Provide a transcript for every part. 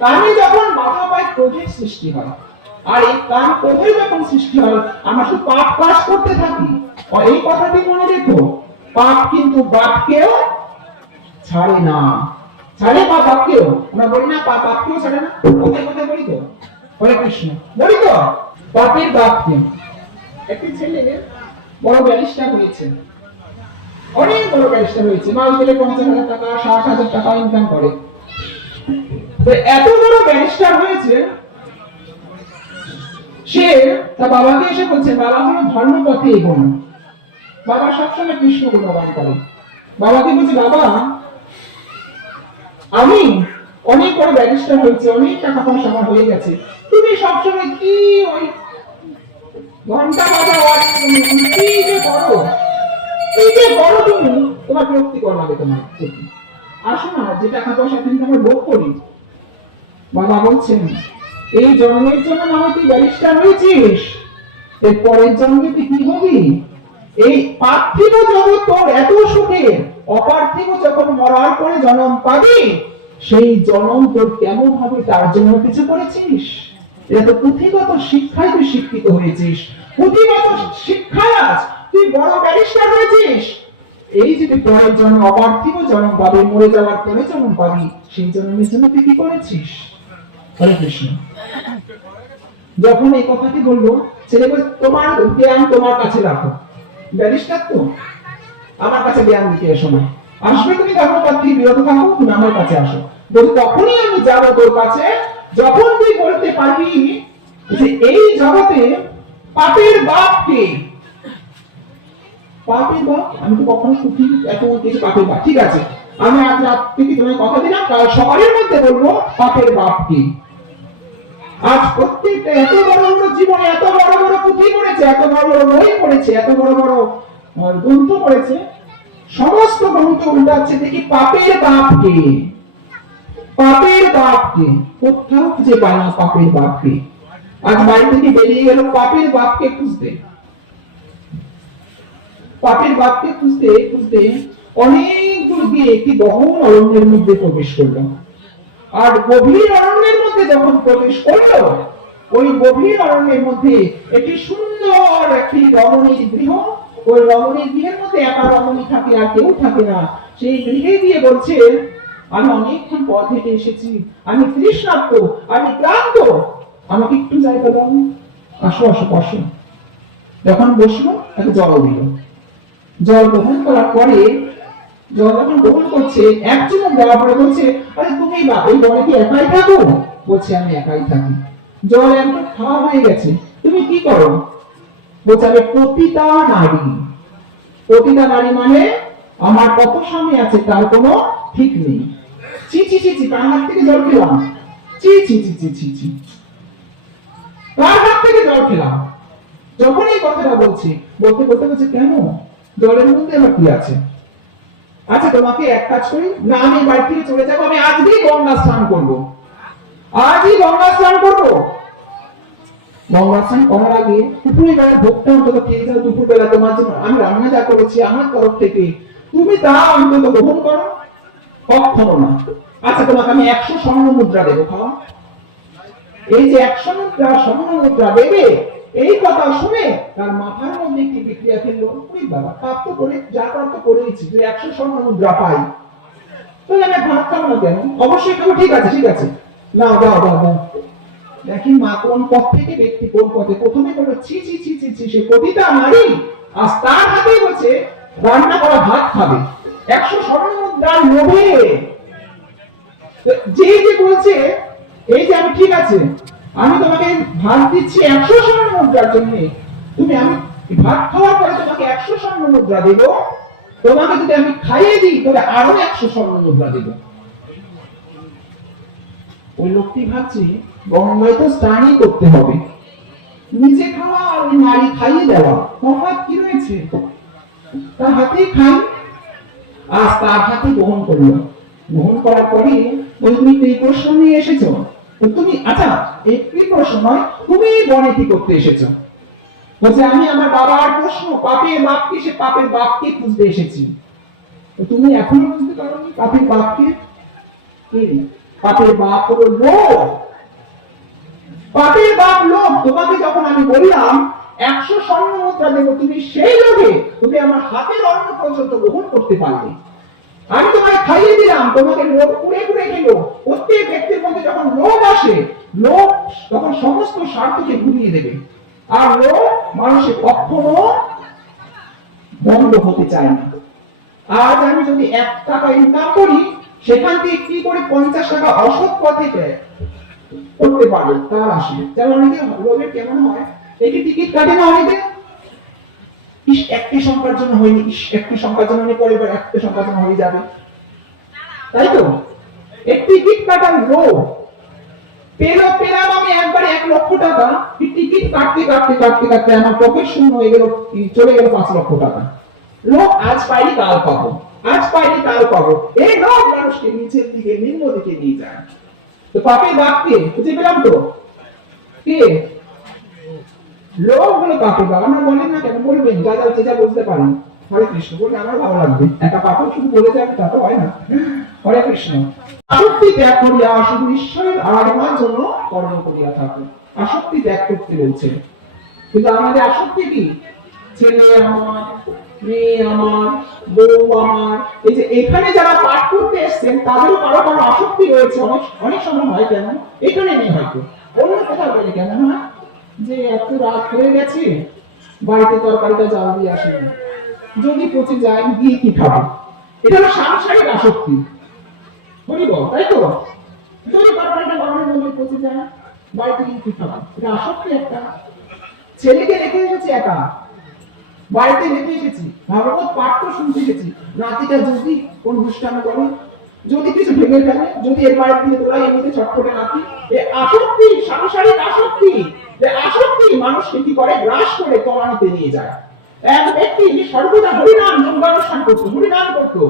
কানে যখন বাধা পায় ক্রোধের সৃষ্টি হয়, আর এই কান ক্রোধে যখন সৃষ্টি হয়, আমরা শুধু পাপ কাজ করতে থাকি। এই কথাটি মনে রেখো, পাপ কিন্তু বাপকেও ছাড়ে না। ছাড়ে বা বাপকেও? আমরা বলি না পাপ বাপকেও ছাড়ে না। কোথায় কোথায় বলি তো? হরে কৃষ্ণ। বলি তো? পাপের বাপকে। একটি ছেলে, বড় ব্যারিস্টার হয়েছে। অনেক বড় ব্যারিস্টার হয়েছে। মাস গেলে পঞ্চাশ হাজার টাকা, ষাট হাজার টাকা ইনকাম করে। এত বড় ব্যারিস্টার হয়েছে, সে তার বাবাকে এসে বলছে, বাবা ধর্মপথে বাবা সবসময় কৃষ্ণ গুণগান করে। বাবাকে বলছে, বাবা, আমি অনেক বড় ব্যারিস্টার হয়েছে, অনেক টাকা পয়সা আমার হয়ে গেছে। তুমি সবসময় কি ওই ঘণ্টা বাজা তুমি কি যে করো? কি যে করো তুমি? তোমার বিরক্তিকর লাগে তোমার। আসো না, যে টাকা পয়সা কিন্তু আমরা ভোগ করি বাবা বলছেন, এই জন্মের জন্য না তুই ব্যারিস্টার হয়েছিস? এর পরের জন্মে তুই কি হবি? এই পার্থিব জগৎ তোর এত সুখে, অপার্থিব যখন মরার পরে জন্ম পাবি, সেই জন্ম তোর কেমন হবে তার জন্য কিছু করেছিস? এটা তো পুঁথিগত শিক্ষায় তুই শিক্ষিত হয়েছিস। পুঁথিগত শিক্ষায় আজ তুই বড় ব্যারিস্টার হয়েছিস। এই যে তুই পরের জন্ম অপার্থিব জন্ম পাবে, মরে যাওয়ার পরে জন্ম পাবি, সেই জন্মের জন্য তুই কি করেছিস? হরে কৃষ্ণ। যখন এই কথাটি বলল, ছেলে বলছে তোমার জ্ঞান তোমার কাছে রাখো। ব্যারিস্টার তো, আমার কাছে জ্ঞান দিতে এসো না। আসবে তুমি ধর্মপাত থেকে বিরত থাকো, তুমি আমার কাছে আসো। বলছে তখনই আমি যাব তোর কাছে। যখন তুই বলতে পারবি যে এই জগতে পাপের বাপ কে? পাপের বাপ? আমি তো কখনো সুখী এত পাপের বাপ। ঠিক আছে। আমি আজ রাত থেকে তোমায় কথা দিলাম, কাল সকালের মধ্যে বলব, পাপের বাপ কি। আজ প্রত্যেকটা এত বড় বড় জীবনে এত বড় বড় পুঁথি পড়েছে, এত বড় বড় বই পড়েছে, এত বড় বড় গ্রন্থ পড়েছে। সমস্ত গ্রন্থ উল্টাচ্ছে, দেখি পাপের বাপ কে। পাপের বাপ কে। কোথাও খুঁজে পায় না পাপের বাপ কে। আজ বাড়ি থেকে বেরিয়ে গেল, পাপের বাপকে খুঁজতে। পাপের বাপকে খুঁজতে খুঁজতে অনেক দূর গিয়ে একটি গহন অরণ্যের মধ্যে প্রবেশ করল। আর গভীর অরণ্যের মধ্যে যখন প্রবেশ করল, ওই গভীর অরণ্যের মধ্যে একটি সুন্দর একটি রমণীর গৃহ, ওই রমণীর গৃহের মধ্যে একা রমণী থাকে আর কেউ থাকে না। সেই গৃহে দিয়ে বলছে, আমি অনেকক্ষণ পথ হেঁটে এসেছি। আমি তৃষ্ণার্ত, আমি ক্লান্ত। আমাকে একটু জায়গা দাও। আসো আসো, বসো। যখন বসল, তাকে জল দিল। জল গ্রহণ করার পরে যখন গ্রহণ করছে একজন দেওয়ার পরে বলছে, আরে, তুমি বা কি একাই থাকো? বলছে, আমি একাই থাকি। জল একদম খাওয়া হয়ে গেছে। তুমি কি করো? পতিতা নারী। পতিতা নারী মানে আমার কত স্বামী আছে তার কোনো ঠিক নেই। চি চি চি চি হাত থেকে জল খেলাম? চি চি চি চি চি চি কার হাত থেকে জল খেলাম? যখন এই কথাটা বলছি, বলতে বলতে বলছে, কেন? জলের মধ্যে আমার কি আছে? আচ্ছা তোমাকে এক কাজ করি। না, আমি বাড়ি থেকে চলে যাব, আমি আজকেই গঙ্গা স্নান করব। আজই গঙ্গা স্নান করব। গঙ্গা স্নান করার আগে দুপুরে বেলা অন্তত খেয়ে যাও দুপুর বেলা তোমার জন্য আমি রান্না যা করেছি আমার তরফ থেকে, তুমি তা অন্তত গ্রহণ করো। কখনো না। আচ্ছা তোমাকে আমি একশো স্বর্ণ মুদ্রা দেবো, খাও। এই যে একশো মুদ্রা স্বর্ণ মুদ্রা দেবে এই কথা শুনে তার মাথার মধ্যে একটি বিক্রিয়া ফেলল। ওই বাবা, পাপ তো করে যা পাপ তো করেইছি, যদি একশো স্বর্ণ মুদ্রা পাই। আমি না কেন? অবশ্যই ঠিক আছে ঠিক আছে। না দেখি মা কোন পথ থেকে ব্যক্তি কোন পথে। প্রথমে ছি ছি ছি ছি ছি, সে কবিতা নারী আর তার হাতে বলছে, রান্না করা ভাত খাবে। একশো স্বর্ণ মুদ্রার লোভে যে যে বলছে, এই যে আমি ঠিক আছে আমি তোমাকে ভাত দিচ্ছি একশো স্বর্ণ মুদ্রার জন্য। তুমি আমি ভাত খাওয়ার পরে তোমাকে একশো স্বর্ণ মুদ্রা দেব। তোমাকে যদি আমি খাইয়ে দিই তাহলে আরও একশো স্বর্ণ মুদ্রা দেব। ওই লোকটি ভাবছে, গঙ্গায় তো স্নানই করতে হবে। নিজে খাওয়া আর ওই নারী খাইয়ে দেওয়া তফাৎ কি রয়েছে? তার হাতে খাই। আজ তার হাতে গ্রহণ করল গ্রহণ করার পরে ওই তুমি এই প্রশ্ন নিয়ে এসেছ। তো তুমি আচ্ছা নয়, তুমি করতে এসেছ? বলছে, আমি আমার বাবার প্রশ্ন পাপের সে পাপের বাপকে খুঁজতে এসেছি। তুমি বুঝতে পারোনি পাপের বাপকে? পাপের বাপ হলো পাপের বাপ তোমাকে যখন আমি বললাম, একশো স্বর্ণ মুদ্রা দেবো, তুমি সেই লোভে তুমি আমার হাতের অন্ন পর্যন্ত গ্রহণ করতে পারবে আমি তোমায় খাইয়ে দিলাম, তোমাকে লোভ কুড়ে কুড়ে গেল প্রত্যেক ব্যক্তির মধ্যে যখন লোভ আসে লোভ তখন সমস্ত স্বার্থকে ঘুরিয়ে দেবে। আর লোভ মানুষের কখনো বন্ধ হতে চায় না। আজ আমি যদি এক টাকা ইনকাম করি, সেখান থেকে কি করে পঞ্চাশ টাকা অসৎ পথে করতে পারব তার আসে। যেমন অনেকে লোভের কেমন হয়? একটি টিকিট কাটে না অনেকে? ইস, একটি সংখ্যার জন্য হয়নি, ইস, একটি সংখ্যার জন্য হয়নি পরে একটি সংখ্যার জন্য হয়ে যাবে। তাই তো? একটি টিকিট কাটার লোভ পেল পেলাম আমি একবারে এক লক্ষ টাকা টিকিট কাটতে কাটতে কাটতে কাটতে আমার পকেট শূন্য হয়ে গেল চলে গেল পাঁচ লক্ষ টাকা। লোক, আজ পাইনি কাল পাবো, আজ পাইনি কাল পাবো। এই লোক মানুষকে নিচের দিকে, নিম্ন দিকে নিয়ে যায়। তো পাপের বাপ কে? বুঝে পেলাম তো? কে? লোক হলো পাপের বাপ। আমরা বলেন না কেন, বলবেন, যা যা যেটা বুঝতে পারেন। হরে কৃষ্ণ বলে আমার ভালো লাগবে। একা পাপও শুধু বলে যাবে তা তো হয় না। হরে কৃষ্ণ। আসক্তি ত্যাগ করিয়া শুধু ঈশ্বরের আরাধনার জন্য কর্ম করিয়া থাকো। আসক্তি ত্যাগ করতে বলছে। কিন্তু আমাদের আসক্তি কি? ছেলে আমার, মেয়ে আমার, বউ আমার, এই যে এখানে যারা পাঠ করতে এসছেন, তাদেরও কারও কারও আসক্তি রয়েছে। অনেক অনেক সময় হয় কেন? এখানে নেই হয়তো। অন্য কোথাও গেলে কেন না? যে এত রাত হয়ে গেছে, বাড়িতে তরকারিটা জাল দিয়ে আসেনি। যদি পচে যায়, গিয়ে কি খাব? এটা হলো সাংসারিক আসক্তি। বলিব, তাই তো? যদি তরকারিটা গরমের মধ্যে পচে যায়। বাড়িতে কি খাব এটা আসক্তি একটা। ছেলেকে রেখে এসেছি একা। বাড়িতে রেখে এসেছি। ভাগবত পাঠ তো শুনতে এসেছি নাতিটা যদি কোন দুষ্টামি করে, যদি কিছু ভেঙে ফেলে, যদি এর বাড়ির দিকে তোলা এমনিতে চটপটে নাতি, এ আসক্তি, সাংসারিক আসক্তি, এ আসক্তি মানুষকে কি করে? গ্রাস করে তলানিতে নিয়ে যায়। এক ব্যক্তি সর্বদা হরিনাম যোগানুষ্ঠান করতো, হরিনাম করতো।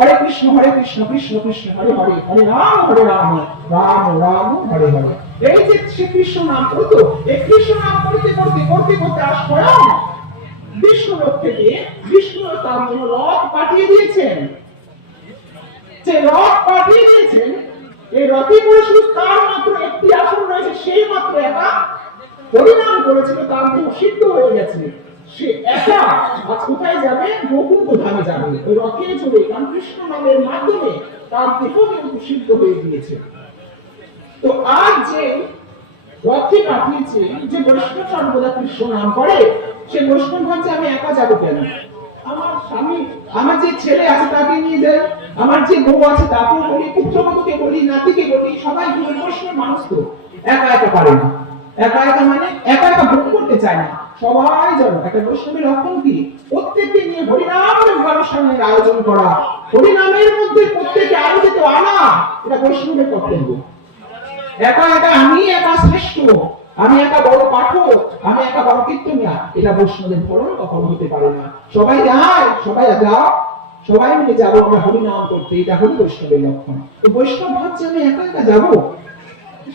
হরে কৃষ্ণ হরে কৃষ্ণ কৃষ্ণ কৃষ্ণ, হরে হরে হরে রাম হরে রাম রাম রাম, হরে হরে। এই যে সে কৃষ্ণ নাম করতো, এই কৃষ্ণ নাম করতে করতে করতে করতে আর স্বয়ং বিষ্ণু থেকে বিষ্ণু তার জন্য রথ পাঠিয়ে দিয়েছেন। যে রথ পাঠিয়ে দিয়েছেন, এই রথে করে শুধু তার মাত্র একটি আসন রয়েছে, সেই মাত্র একা করেছিল, তার দেহ সিদ্ধ হয়ে গেছে। সে একা কোথায় যাবে? ধামে যাবে। রথে নামের মাধ্যমে তার দেহ কিন্তু সিদ্ধ হয়ে গিয়েছে। তো আজ যে রথে পাঠিয়েছে, যে কৃষ্ণ নাম করে, সে বৈষ্ণব ভাবছে, আমি একা যাব কেন? আমার স্বামী, আমার যে ছেলে আছে তাকে নিয়ে যাই, আমার যে বউ আছে তাকেও বলি, পুত্রবধূকে বলি, নাতিকে বলি, সবাই বৈষ্ণব মানুষ তো। একা একা পারে না। একা একা মানে একা একা ভোগ করতে চায় না। সবাই যেন একটা বৈষ্ণবের লক্ষণ কি? প্রত্যেককে নিয়ে হরিনামের অনুষ্ঠানের আয়োজন করা। হরিনামের মধ্যে প্রত্যেকে আয়োজিত আনা, এটা বৈষ্ণবের কর্তব্য। একা একা আমি একা শ্রেষ্ঠ, আমি একা বড় পাঠক, আমি একা বড় কীর্তনিয়া, এটা বৈষ্ণবের ধরন কখনো হতে পারে না। সবাই যায়, সবাই যাও সবাই মিলে যাব আমরা হরিনাম করতে, এটা হলো বৈষ্ণবের লক্ষণ। তো বৈষ্ণব ভাবছে, আমি একা একা যাব?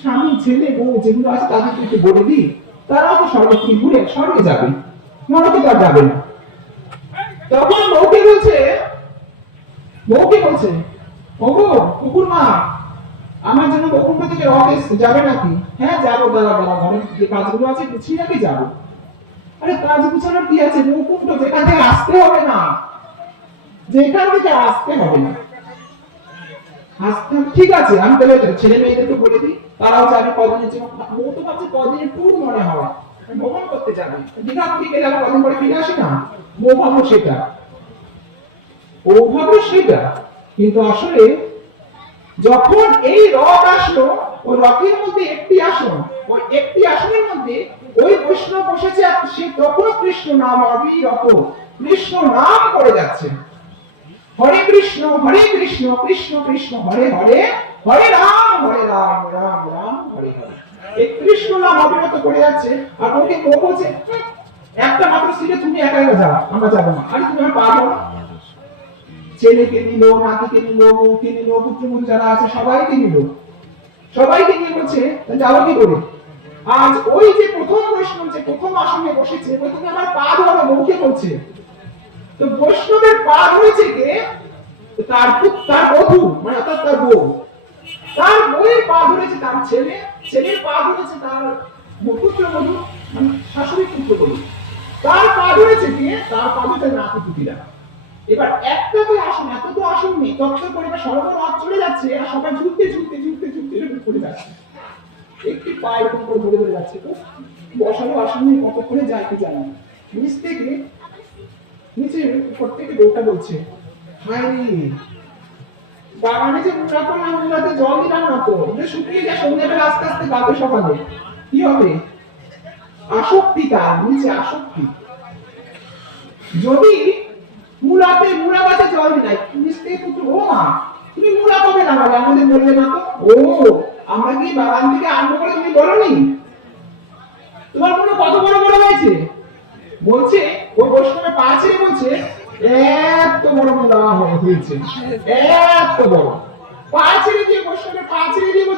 স্বামী, ছেলে, বউ যেগুলো আছে, তাদেরকে একটু বলে দিই। তারাও তো কি ঘুরে স্বর্গে যাবে। নরকে তো যাবে না। তখন বউকে বলছে বউকে বলছে, ওগো কুকুর মা আমার জন্য বকুণ্ড থেকে রথ এসছে, যাবে নাকি? হ্যাঁ যাব দাদা দাদা ঘরে যে কাজগুলো আছে, গুছিয়ে নাকি যাব? আরে, কাজ গুছানোর কি আছে? বকুণ্ড যেখান থেকে আসতে হবে না। যেখান থেকে আসতে হবে না। ঠিক আছে, আমি তাহলে ছেলে মেয়েদেরকে বলে দিই। তারাও ও তো ভাবছে কদিনের মনে হয় ভ্রমণ করতে যাবে। দীঘা থেকে যাবে কদিন পরে ফিরে আসে না? ও ভাবলো সেটা। ও ভাবলো সেটা। কিন্তু আসলে যখন এই রথ আসলো ওই রথের মধ্যে একটি আসন, ওই একটি আসনের মধ্যে ওই বৈষ্ণব বসেছে সে তখন কৃষ্ণ নাম অবিরত। কৃষ্ণ নাম করে যাচ্ছে। হরে কৃষ্ণ হরে কৃষ্ণ কৃষ্ণ কৃষ্ণ হরে হরে হরে রাম হরে রাম রাম রাম হরে হরে। এই কৃষ্ণ নাম অবিরত করে যাচ্ছে আর ওকে ও বলছে "হুঁ, একটা মাত্র সিটে তুমি একা যাও আমরা যাব না। আরে তুমি আমার পা ধরো ছেলেকে নিল নাতিকে নিল বউকে নিল পুত্রবধূ যারা আছে সবাইকে নিল। সবাইকে নিয়ে বলছে "তা যাব কি করে? আজ ওই যে প্রথম বৈষ্ণব যে প্রথম আসনে বসেছে তুমি আমার পা ধরো বউকে বলছে। তো বৈষ্ণবের পা ধরেছে কে তার তার বধূ মানে অর্থাৎ তার বউ, তার বইয়ের পা ধরেছে তার ছেলে, ছেলের পা ধরেছে তার পুত্র মধু মানে শাশুড়ি পুত্র বলু তার পা ধরেছে কে? তার পা ধরেছে নাতি পুতিরা। এবার একটা তো আসুন এত তো আসুন নেই তত্ত্ব করে বা সর্বনাথ চলে যাচ্ছে আর সবাই ঝুঁকতে ঝুঁকতে ঝুঁকতে ঝুঁকতে এরকম করে যাচ্ছে। একটি পা এরকম করে ধরে ধরে যাচ্ছে। তো বসানো আসন নিয়ে কত করে যায় কি জানি নিচ থেকে নিচে বলছে যদি মুলাতে, মুলা গাছে জল পুত্র ও মা, তুমি মুলা কবে লাগালে আমাদের বললে না তো? ও, আমরা কি বাগান থেকে আনব করে তুমি বলনি? তোমার মনে কত বড় বড় হয়েছে? বলছে ওই বৈষ্ণবের পা ছেড়ে বলছে,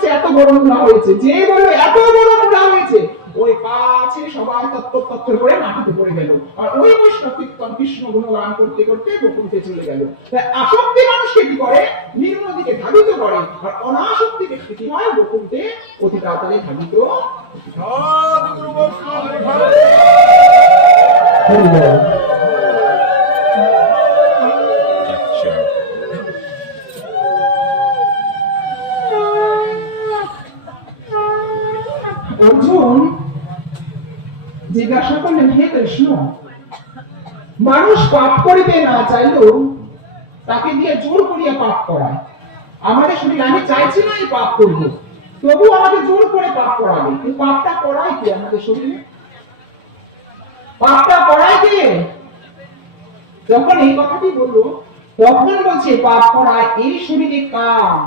এত বড় হয়ে- হয়েছে এত বড় হয়েছে এত বড় ধাবিত অতি তাড়াতাড়ি ধাবিত। রেখায় অর্জুন, জিজ্ঞাসা করলেন, হে কৃষ্ণ, মানুষ পাপ করিতে না চাইলেও তাকে দিয়ে জোর করিয়া পাপ করায়। আমাদের শরীর আমি চাইছি না এই পাপ করব। তবু আমাকে জোর করে পাপ করাবে। কিন্তু পাপটা করায় কে আমাদের শরীরে? পাপটা করায় কে? যখন এই কথাটি বলল তখন বলছে পাপ করা এই শরীরে কাম।